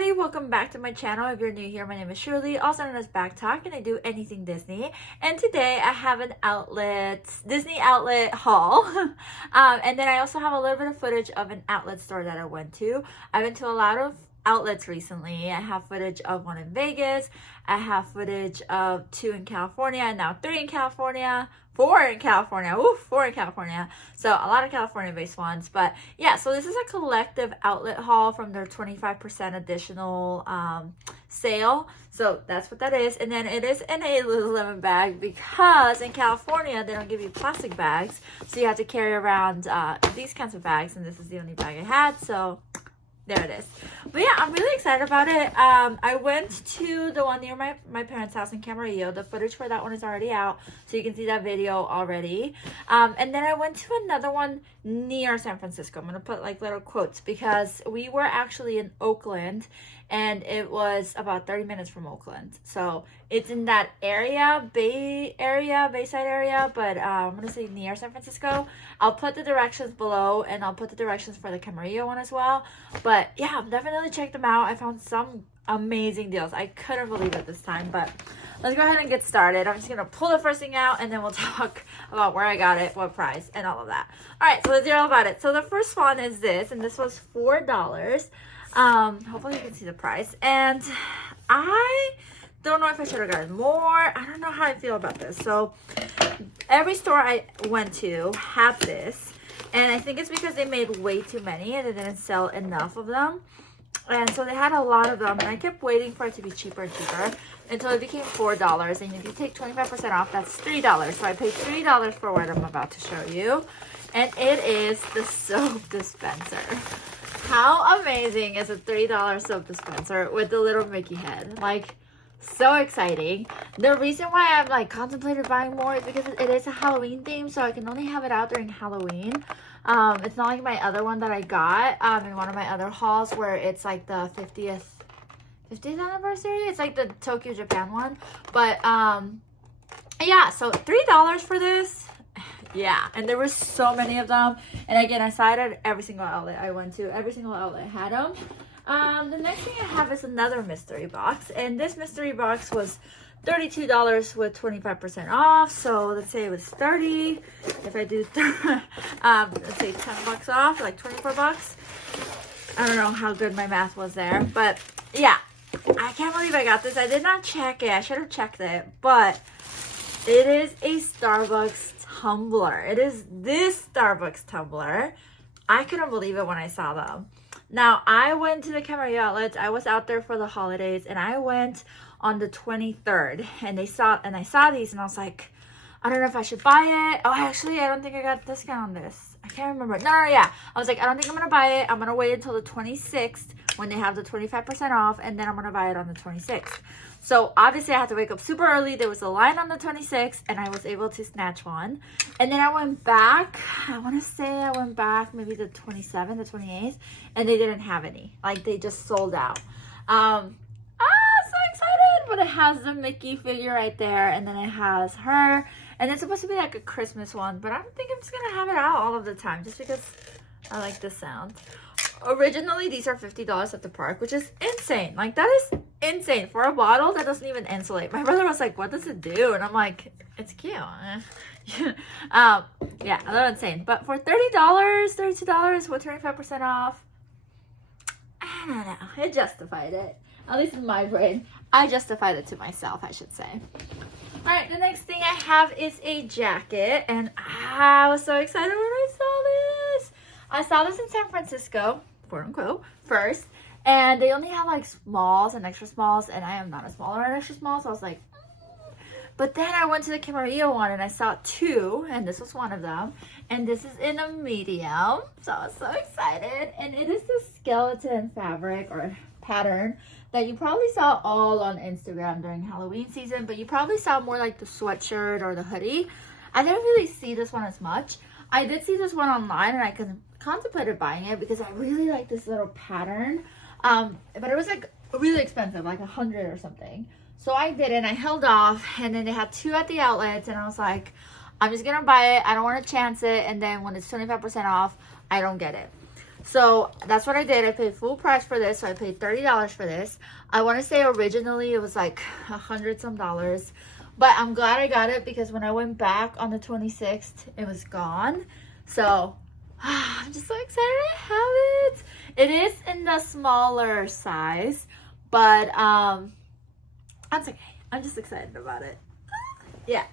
everybody, welcome back to my channel. If you're new here, my name is Shirley, also known as Backttalk, and I do anything Disney. And today I have an Disney outlet haul. And then I also have a little bit of footage of an outlet store that I went to. I've been to a lot of outlets recently. I have footage of one in Vegas. I have footage of 2 in California, and now 3 in California. 4 in California. Ooh, 4 in California. So a lot of California-based ones. But yeah, so this is a collective outlet haul from their 25% additional sale. So that's what that is. And then it is in a Lululemon bag because in California, they don't give you plastic bags. So you have to carry around these kinds of bags. And this is the only bag I had. So there it is. But yeah, I'm really excited about it. I went to the one near my parents' house in Camarillo. The footage for that one is already out, so you can see that video already. And then I went to another one near San Francisco. I'm going to put like little quotes because we were actually in Oakland, and it was about 30 minutes from Oakland. So it's in that area, Bayside area, but I'm going to say near San Francisco. I'll put the directions below, and I'll put the directions for the Camarillo one as well. But yeah, definitely check them out. I found some amazing deals. I couldn't believe it this time, but let's go ahead and get started. I'm just going to pull the first thing out, and then we'll talk about where I got it, what price, and all of that. All right, so let's hear all about it. So the first one is this, and this was $4. Hopefully you can see the price. And I don't know if I should have gotten more. I don't know how I feel about this. So every store I went to had this, and I think it's because they made way too many and they didn't sell enough of them. And so they had a lot of them, and I kept waiting for it to be cheaper and cheaper until it became $4. And if you take 25% off, that's $3. So I paid $3 for what I'm about to show you, and it is the soap dispenser. How amazing is a $3 soap dispenser with the little Mickey head? Like, so exciting. The reason why I'm like contemplated buying more is because it is a Halloween theme, so I can only have it out during Halloween. It's not like my other one that I got in one of my other hauls where it's like the 50th anniversary. It's like the Tokyo Japan one. But yeah, so $3 for this. Yeah, and there were so many of them. And again, I saw it at every single outlet I went to. Every single outlet had them. The next thing I have is another mystery box. And this mystery box was $32 with 25% off. So let's say it was 30. If I do, let's say 10 bucks off, like 24 bucks. I don't know how good my math was there. But yeah, I can't believe I got this. I did not check it. I should have checked it. But it is a Starbucks tumbler. It is this Starbucks tumbler. I couldn't believe it when I saw them. Now, I went to the Camarillo outlets. I was out there for the holidays, and I went on the 23rd, and I saw these, and I was like, I don't know if I should buy it. Oh, actually, I don't think I got a discount on this. I can't remember. No, yeah. I was like, I don't think I'm going to buy it. I'm going to wait until the 26th when they have the 25% off, and then I'm going to buy it on the 26th. So obviously I had to wake up super early. There was a line on the 26th, and I was able to snatch one. And then I went back. I want to say I went back maybe the 27th, the 28th, and they didn't have any. Like, they just sold out. So excited! But it has the Mickey figure right there, and then it has her. And it's supposed to be like a Christmas one, but I don't think I'm just gonna have it out all of the time just because I like the sound. Originally, these are $50 at the park, which is insane. Like, that is insane for a bottle that doesn't even insulate. My brother was like, what does it do? And I'm like, it's cute. Yeah, a little insane. But for $30, $32 with 25% off, I don't know. It justified it. At least in my brain, I justified it to myself, I should say. All right, the next thing I have is a jacket, and I was so excited when I saw this. I saw this in San Francisco, quote unquote, first, and they only had like smalls and extra smalls, and I am not a small or an extra small, so I was like, But then I went to the Camarillo one, and I saw 2, and this was one of them, and this is in a medium, so I was so excited. And it is this skeleton fabric or pattern that you probably saw all on Instagram during Halloween season, but you probably saw more like the sweatshirt or the hoodie. I didn't really see this one as much. I did see this one online, and I contemplated buying it because I really like this little pattern. But it was like really expensive, like $100 or something. So I didn't. I held off, and then they had 2 at the outlets, and I was like, I'm just gonna buy it. I don't want to chance it, and then when it's 25% off, I don't get it. So that's what I did. I paid full price for this. So I paid $30 for this. I want to say originally it was like $100 some, but I'm glad I got it because when I went back on the 26th, it was gone. So I'm just so excited to have it. It is in the smaller size, but that's okay. I'm just excited about it. Yeah.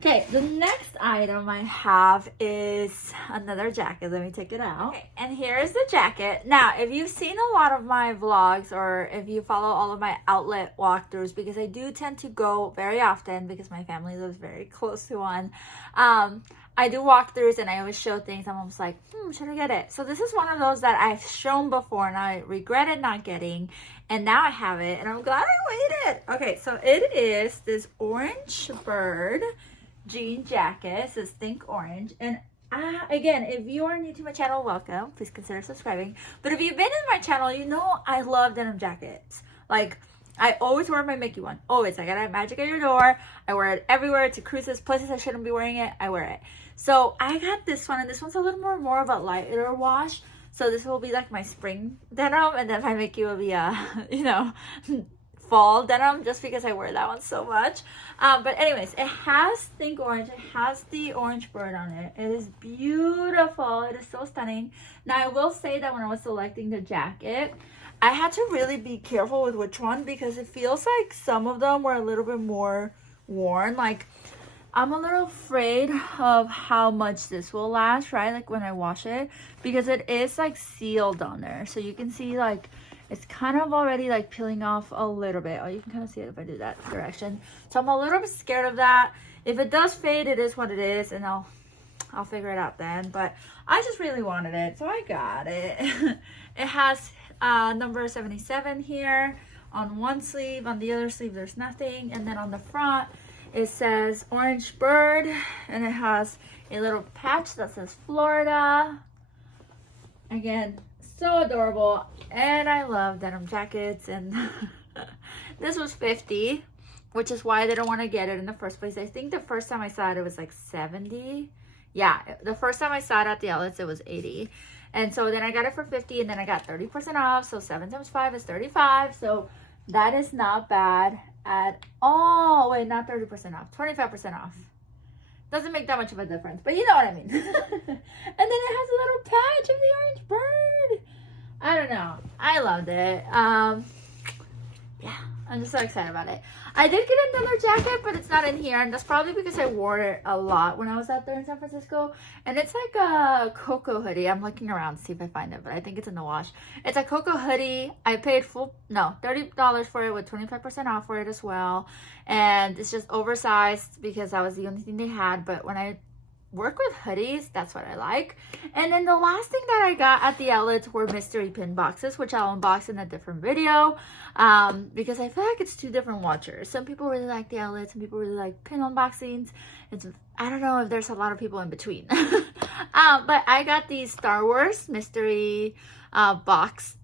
Okay, the next item I have is another jacket. Let me take it out. Okay, and here's the jacket. Now, if you've seen a lot of my vlogs or if you follow all of my outlet walkthroughs, because I do tend to go very often because my family lives very close to one, I do walkthroughs and I always show things. I'm almost like, should I get it? So this is one of those that I've shown before and I regretted not getting. And now I have it and I'm glad I waited. Okay, so it is this orange bird jean jacket. It says Think Orange. And again, if you are new to my channel, welcome. Please consider subscribing. But if you've been in my channel, you know I love denim jackets. Like, I always wear my Mickey one. Always. I got it at Magic at Your Door. I wear it everywhere, to cruises, places I shouldn't be wearing it. I wear it. So I got this one, and this one's a little more of a lighter wash. So this will be like my spring denim, and then my Mickey will be fall denim, just because I wear that one so much. But anyways, it has Think Orange. It has the orange bird on it. It is beautiful. It is so stunning. Now I will say that when I was selecting the jacket, I had to really be careful with which one because it feels like some of them were a little bit more worn. Like, I'm a little afraid of how much this will last, right? Like when I wash it, because it is like sealed on there. So you can see like it's kind of already like peeling off a little bit. Oh, you can kind of see it if I do that direction. So I'm a little bit scared of that. If it does fade, it is what it is, and I'll figure it out then. But I just really wanted it, so I got it. It has number 77 here on one sleeve. On the other sleeve, there's nothing. And then on the front, it says Orange Bird, and it has a little patch that says Florida. Again, so adorable. And I love denim jackets, and this was $50, which is why I didn't want to get it in the first place. I think the first time I saw it, it was like $70. Yeah, the first time I saw it at the outlets, it was $80. And so then I got it for $50, and then I got 30% off. So 7 times 5 is 35. So that is not bad at all. Wait, not 30% off, 25% off. Doesn't make that much of a difference, but you know what I mean. And then it has a little patch of the orange bird. I don't know. I loved it. Yeah, I'm just so excited about it. I did get another jacket, but it's not in here, and that's probably because I wore it a lot when I was out there in San Francisco. And it's like a cocoa hoodie. I'm looking around to see if I find it, but I think it's in the wash. It's a cocoa hoodie. I paid $30 for it with 25% off for it as well. And it's just oversized because that was the only thing they had. But when I work with hoodies, that's what I like. And then the last thing that I got at the outlets were mystery pin boxes, which I'll unbox in a different video, because I feel like it's two different watchers. Some people really like the outlets, some people really like pin unboxings. I don't know if there's a lot of people in between. But I got these Star Wars mystery boxed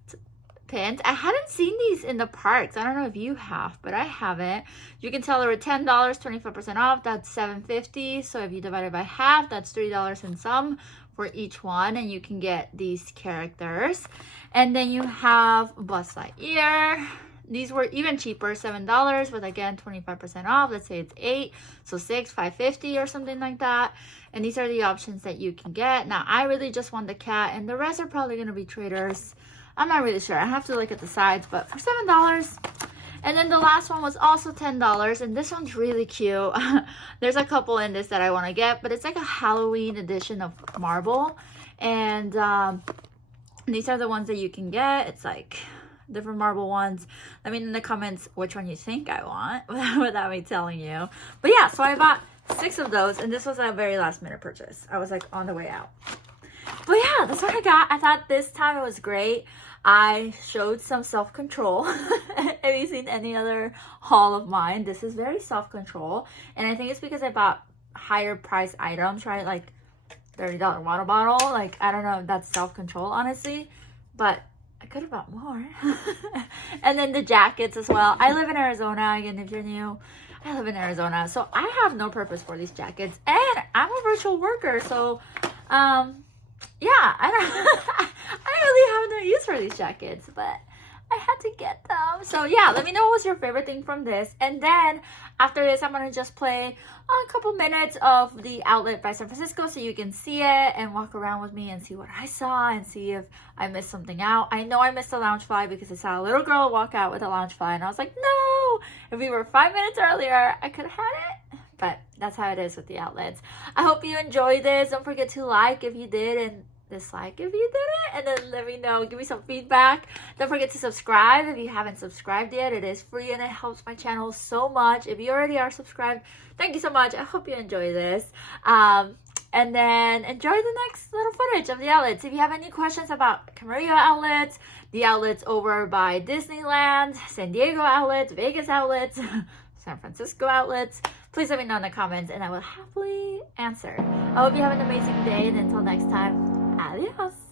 pins. I hadn't seen these in the parks. I don't know if you have, but I haven't. You can tell they were $10, 25% off. That's $7.50. So if you divide it by half, that's $3 and some for each one, and you can get these characters. And then you have Buzz Lightyear. These were even cheaper, $7, with again 25% off. Let's say it's 8, so 6, $5.50 or something like that. And these are the options that you can get. Now I really just want the cat, and the rest are probably going to be traders. I'm not really sure. I have to look at the sides, but for $7. And then the last one was also $10, and this one's really cute. There's a couple in this that I want to get, but it's like a Halloween edition of Marvel. And these are the ones that you can get. It's like different Marvel ones. Let me know in the comments which one you think I want without me telling you. But yeah, so I bought 6 of those, and this was a very last minute purchase. I was like on the way out. But yeah, that's what I got. I thought this time it was great. I showed some self-control. Have you seen any other haul of mine? This is very self-control. And I think it's because I bought higher price items, right? Like $30 water bottle. Like, I don't know if that's self-control, honestly. But I could have bought more. And then the jackets as well. I live in Arizona. Again, if you're new, I live in Arizona. So I have no purpose for these jackets. And I'm a virtual worker. So, yeah, I don't, I don't really have no use for these jackets, but I had to get them. So yeah, let me know what's your favorite thing from this. And then after this, I'm gonna just play a couple minutes of the outlet by San Francisco so you can see it and walk around with me and see what I saw and see if I missed something out. I know I missed a Loungefly because I saw a little girl walk out with a Loungefly and I was like, no, if we were 5 minutes earlier, I could have had it. But that's how it is with the outlets. I hope you enjoyed this. Don't forget to like if you did and dislike if you did it, and then let me know, give me some feedback. Don't forget to subscribe if you haven't subscribed yet. It is free and it helps my channel so much. If you already are subscribed, thank you so much. I hope you enjoy this, and then enjoy the next little footage of the outlets. If you have any questions about Camarillo outlets, the outlets over by Disneyland, San Diego outlets, Vegas outlets, San Francisco outlets, please let me know in the comments and I will happily answer. I hope you have an amazing day, and until next time, adios.